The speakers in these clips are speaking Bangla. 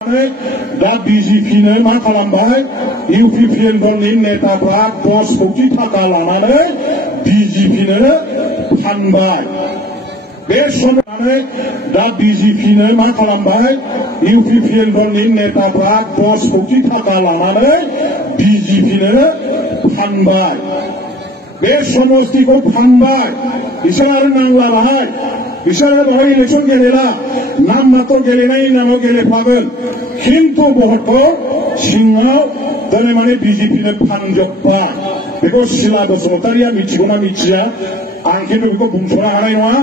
दा बीजेपीनो मा खालामबाय इउपिपिएल दलनि नेताफ्रा 10 कोटी थाखा लानानै बीजेपीनो फानबाय बे समाव दा बीजेपीनो मा खालामबाय इउपिपिएल दलनि नेताफ्रा 10 कोटी थाखा लानानै बीजेपीनो फानबाय बे समस्तिखौ फानबाय बिसोर आरो नांलाबाय बिसोरो बेवहाय इलेक्शन गेलेला नाम मात्र गेलेनायनि नामाव गेलेफागोन खिन्थु भटखौ सिङाव दिनै माने बीजेपीनो फानजोब्बाय बेखौ सिला बसुमतारिया मिथिगौना मिथिया आं खिन्थु बेखौ बुंस'नो हानाय नङा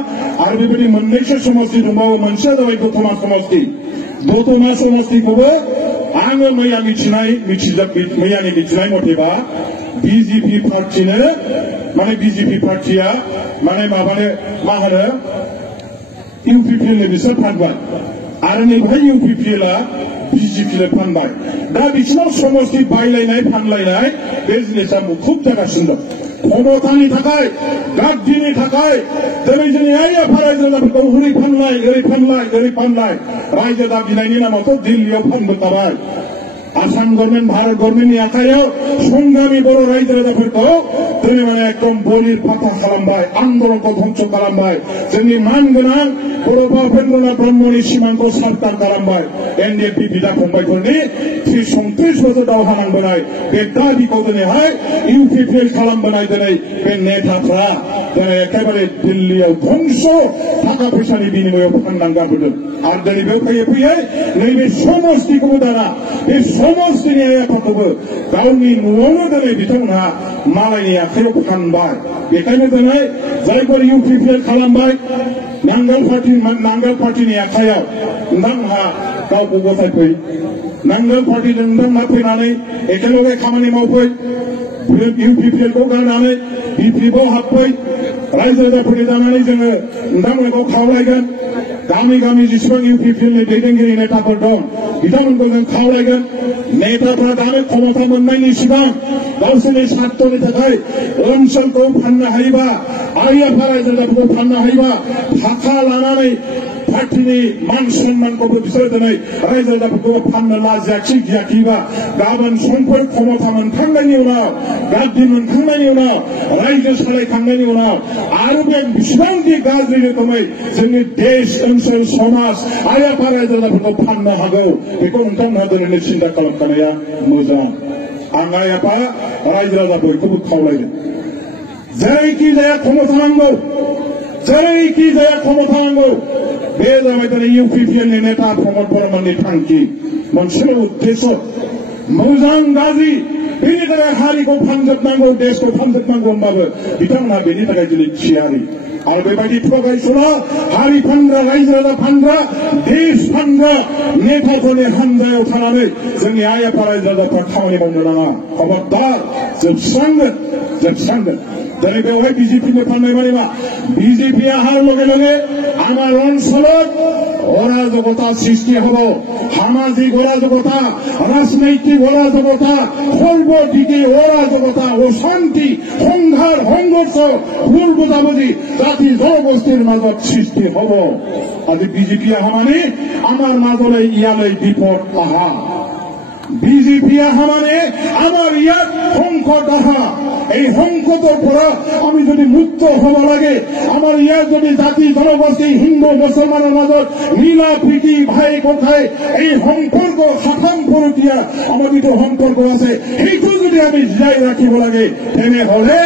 आरो बेबायदि मोननैसो समस्ति दंबावो मोनसेया जाबाय दतमा समस्ति दतमा समस्तिखौबो आङो मैयानि मिथिनाय मथेबा बीजेपी पार्टीनो माने बीजेपी पार्टीया माने माबानो मा होनो इउपिपिएल बिसोर फानबाय आरो नैबेहाय इउपिपिएलआ बीजेपीनो फानबाय दा बिसोरनाव समस्ति बायलायनाय फानलायनाय बे जिनिसा मुखुब जागासिनो दं क्षमतानि थाखाय गाद्दिनि थाखाय दिनै जोंनि आइ आफा रायजो राजाफोरखौ ओरै फानलाय रायजो दाबिनायनि नामावथ' दिल्लीयाव फानबोखाबाय आसाम गभर्नमेंट भारत गभर्नमेंटनि आखायाव संगामि बर' रायजो राजाफोरखौ दिनै माने एकदम बलिर फाथा खालामबाय आन्दोलनखौ ध्वंस खालामबाय जोंनि मान गोनां बर' उपेन्द्रनाथ ब्रह्मनि सिमांखौ सारखार खालामबाय एनडिएफबि बिदा फंबायफोरनि 30 बोसोर दावहा नांबोनाय बे दाबिखौ दिनैहाय इउपिपिएल खालामबोनाय दिनै बे नेताफ्रा दिनै एखेबारे दिल्लीयाव ध्वंस थाखा फैसानि बिनिमयाव फाननांगारबोदों आरो दिनै बेयाव फैयै नैबे समस्तिखौबो दाना बे समस्तिनि आइ आफाखौबो गावनि न'आवनो दिनै बिथांमोनहा मालायनि आखायाव फानबाय बेखायनो दिनै जायफोर इउपिपिएल खालामबाय नांगोल पार्टीनि आखायाव नोंथांमोनहा गावखौ गथायफै नांगोल पार्टीजों नोंथांमोनहा फैनानै एखेलगे खामानि मावफै इउपिपिएलखौ गारनानै बिपिएफआव हाबफै रायजो राजाफोरनि जानानै जोङो नोंथांमोनखौ खावलायगोन गामि गामि जेसेबां इउपिपिएलनि दैदेनगिरि नेताफोर दं बिथांमोनखौ जों खावलायगोन नेताफ्रा दानो क्षमता मोननायनि सिगां गावसोरनि स्वार्थनि थाखाय ओनसोलखौ फाननो हायोबा आइ आफा रायजो राजाफोरखौ फाननो हायोबा थाखा लानानै पार्टीनि मान सन्मानखौबो बिसोर दिनै रायजो राजाफोरखौ फाननो गियाखैबा गाबोन समफोर क्षमता मोनखांनायनि उनाव गाद्दि मोनखांनायनि उनाव रायजो सालायखांनायनि उनाव आरो बे बेसेबांदि गाज्रि रोखोमै जोंनि देश ओनसोल समाज आइ आफा रायजो राजाफोरखौ फाननो हागौ बेखौ नोंथांमोनहा दिनैनो सिन्था खालामखानाया मोजां आं आइ आफा रायजो राजा बयखौबो खावलायदों जेरैखि जाया क्षमता नांगौ बे जाबाय दिनै इउपिपिएलनि नेता प्रमद बर'मोननि थांखि मोनसेल' उद्देश्य मोजां गाज्रि बेनि थाखाय हारिखौ फानजोबनांगौ देशखौ फानजोबनांगौ होनबाबो बिथांमोनहा बेनि थाखाय दिनै थियारि आरो बेबायदि थगायसुला हारि फानग्रा रायजो राजा फानग्रा देश फानग्रा नेताफोरनि हान्जायाव थानानै जोंनि आइ आफा रायजो राजाफ्रा खामानि मावनो नाङा खबरदार जोबस्रांगोन दिनै बेवहाय বিজেপিকে ফান্ডাই মানে না বিজেপি আহার লগে লগে আমার অঞ্চলত অরাজকতা সৃষ্টি হব সামাজিক অরাজকতা রাজনৈতিক অরাজকতা সর্বদিকে অরাজকতা অশান্তি সংঘাত সংঘর্ষ ভুল বোঝাবুঝি জাতি জনগোষ্ঠীর মাজত সৃষ্টি হব আজি বিজেপি আহা মানে আমার মাজলে ইয়ালৈ বিপদ আহা বিজেপি আহা মানে আমার ইয়াত সংকট আহা এই সংকটৰ পৰা আমি যদি মুক্ত হব লাগে আমাৰ ইয়াত যদি জাতি জনগোষ্ঠী হিন্দু মুছলমানৰ মাজত মিলা প্ৰীতি ভাই ককাই এই সম্পৰ্ক সাধাৰণপৰতীয়া আমাৰ যিটো সম্পৰ্ক আছে সেইটো যদি আমি জীয়াই ৰাখিব লাগে তেনেহলে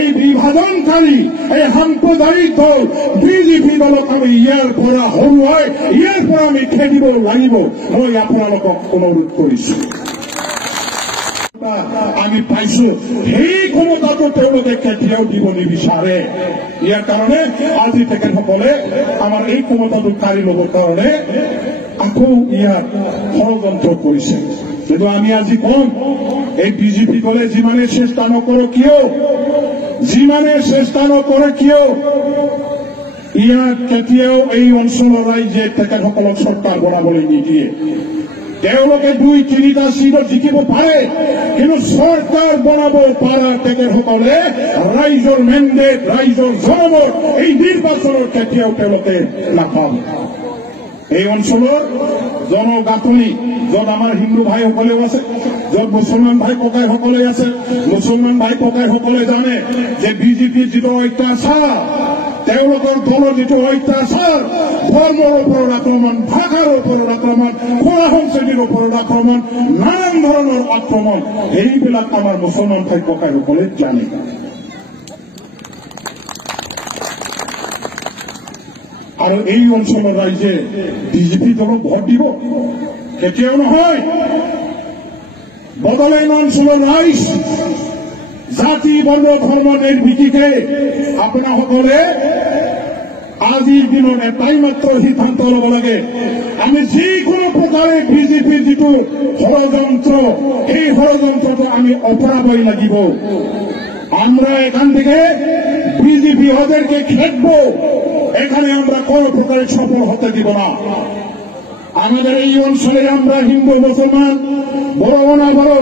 এই বিভাজনকাৰী এই সাম্প্ৰদায়িক দল বিজেপি দলক আমি ইয়াৰ পৰা হৰুৱাই ইয়াৰ পৰা আমি খেদিব লাগিব মই আপোনালোকক অনুৰোধ কৰিছো আমি পাইছো সেই ক্ষমতাটো তেওঁলোকে কেতিয়াও দিব নিবিচাৰে ইয়াৰ কাৰণে আজি তেখেতসকলে আমাৰ এই ক্ষমতাটো কাঢ়ি ল'বৰ কাৰণে আকৌ ইয়াত ষড়যন্ত্ৰ কৰিছে কিন্তু আমি আজি কম এই বিজেপি দলে যিমানে চেষ্টা নকৰে কিয় ইয়াত কেতিয়াও এই অঞ্চলৰ ৰাইজে তেখেতসকলক চৰকাৰ বনাবলৈ নিদিয়ে তেওঁলোকে 2-3টা সিটত জিকিব পাৰে কিন্তু চৰকাৰ বনাব পৰা তেখেতসকলে ৰাইজৰ মেণ্ডেট ৰাইজৰ জনমত এই নিৰ্বাচনৰ কেতিয়াও তেওঁলোকে নাপাব এই অঞ্চলের জনগাঁথনি যত আমার হিন্দু ভাই সকলেও আছে, যত মুছলমান ভাই ককাই সকলে আছে। মুছলমান ভাই ককাই সকলে জানে যে বিজেপিৰ যিটো অত্যাচাৰ, তেওঁলোকৰ দলৰ যিটো অত্যাচাৰ, ধৰ্মৰ ওপৰত আক্ৰমণ, ভাষাৰ ওপৰত আক্ৰমণ, খোৱা সংস্কৃতিৰ ওপৰত আক্ৰমণ, নানান ধৰণৰ আক্ৰমণ, এইবিলাক আমাৰ মুছলমান ভাই ককাই সকলে জানে। আৰু এই অঞ্চলৰ ৰাইজে বিজেপি দলক ভোট দিব কেতিয়াও নহয়। বড়োলেণ্ড অঞ্চলৰ ৰাইজ জাতি বৰ্ণ ধৰ্ম নিৰ্বিশেষে আপোনাসকলে আজিৰ দিনত এটাই মাত্ৰ সিদ্ধান্ত ল'ব লাগে, আমি যিকোনো প্ৰকাৰে বিজেপিৰ যিটো ষড়যন্ত্র, এই ষড়যন্ত্রটো আমি অপরাবই লাগিব। আমরা এখান থেকে বিজেপি ওদেরকে খেটবো, এখানে আমরা কোন প্রকারে সফল হতে দিব না। আমাদের এই অঞ্চলে আমরা হিন্দু মুসলমান বড় না বড়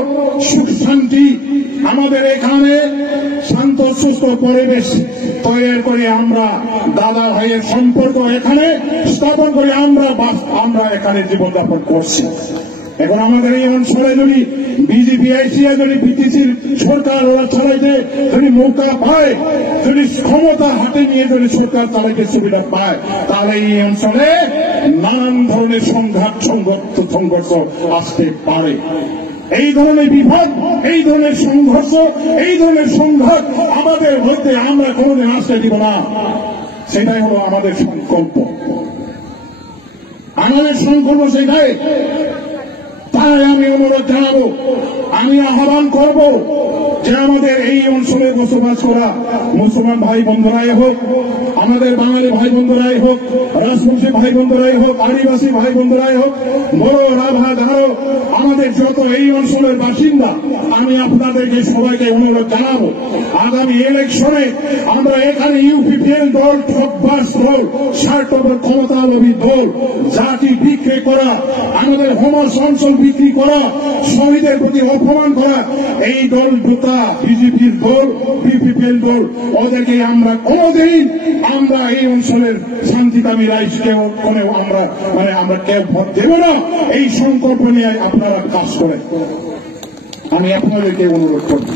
সুখ শান্তি, আমাদের এখানে শান্ত সুস্থ পরিবেশ তৈরি করে আমরা দাদা ভাইয়ের সম্পর্ক এখানে স্থাপন করে আমরা এখানে জীবনযাপন করছি। এখন আমাদের এই অঞ্চলে যদি বিজেপি আইসিয়া যদি বিটিসির সরকার ওরা চালাইতে যদি মৌকা পায়, যদি ক্ষমতা হাতে নিয়ে যদি সরকার চালাইতে সুবিধা পায়, তাহলে এই অঞ্চলে নানান ধরনের সংঘর্ষ আসতে পারে। এই ধরনের বিভাগ, এই ধরনের সংঘর্ষ, এই ধরনের সংঘাত আমাদের মধ্যে আমরা কোনোদিন আসতে দিব না। সেটাই হলো আমাদের সংকল্প, আমাদের সংকল্প সেটাই। তাই আমি অনুরোধ জানাবো, আমি আহ্বান করব যে আমাদের এই অঞ্চলে বসবাস করা মুসলমান ভাই বন্ধুরাই হোক, আমাদের বাঙালি ভাই বন্ধুরাই হোক, রাজবংশী ভাই বন্ধুরাই হোক, আদিবাসী ভাই বন্ধুরাই হোক, বড় রাভা ধারো, আমাদের যত এই অঞ্চলের বাসিন্দা, আমি আপনাদেরকে সবাইকে অনুরোধ জানাবো, আগামী ইলেকশনে আমরা এখানে ইউপিপিএল দল, ঠকবাস দল, স্বার্থপর ক্ষমতালোভী দল, জাতি বিক্রি করা, আমাদের সমাজ অঞ্চল বিক্রি করা, শহীদের প্রতি অপমান করা এই দল দুটা বিজেপির দল, বিপিপিএল দল, ওদেরকে আমরা কোনোদিন আমরা এই অঞ্চলের শান্তিকামী রাইজকেও কোনেও আমরা কেউ ভোট দেব না। এই সংকল্প নিয়ে আপনারা কাজ করেন, আমি আপনাদেরকে অনুরোধ করব।